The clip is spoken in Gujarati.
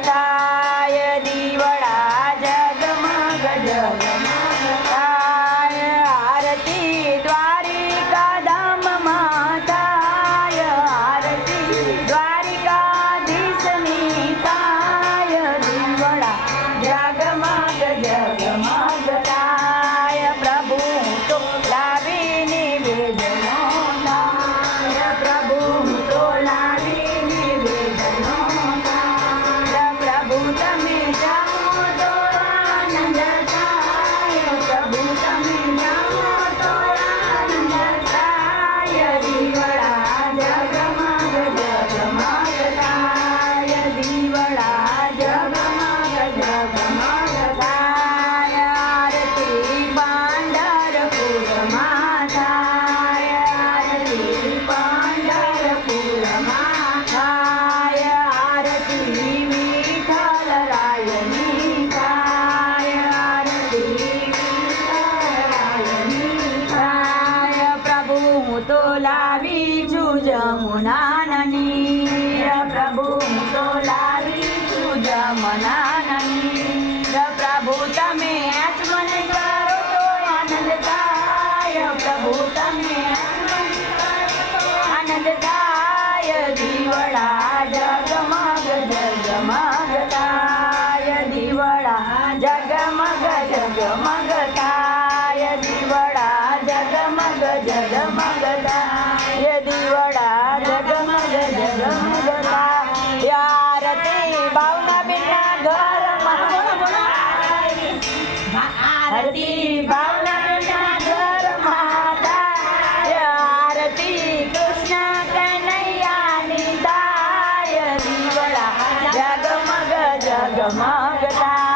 થાય દીવડા જગમગ જગમગ થાય આરતી દ્વારિકા ધામમાં થાય આરતી દ્વારિકાધીશની થાય દીવડા જગમગ જગમગ થાય પ્રભુ તો લાવી નિવેદનો થાય પ્રભુ તો લાવી નિવેદનો થાય પ્રભુ તમે જાઓ તો આનંદ થાય પ્રભુ તમે જાઓ તો આનંદ થાય દીવડા જગમગ જગમગ થાય દીવડા જગમગ જગમગ થાય આરતી પાંઢરપુરમાં થાય આરતી પાંઢરપુરમાં થાય આરતી વિઠ્ઠલરાયની થાય આરતી વિઠ્ઠલરાયની થાય પ્રભુ હું તો લાવી છું જમુનાની પ્રભુ હું તો લાવી છું જમુનાની પ્રભુ તમે આચમન કરો તો આનંદ થાય પ્રભુ તમે આચમન કરો તો આનંદ થાય દીવડા જગમગ જગમગ થાય દીવડા જગમગ જગમગ થાય દીવડા જગમગ જગમગ થાય દીવડા જગમગ જગમગ થાય આરતી ભાવના બેટા ઘરમાં આરતી ભાવના બેટા ઘરમાં થાય આરતી કૃષ્ણ કનૈયાની થાય દીવડા જગમગ જગમગ થાય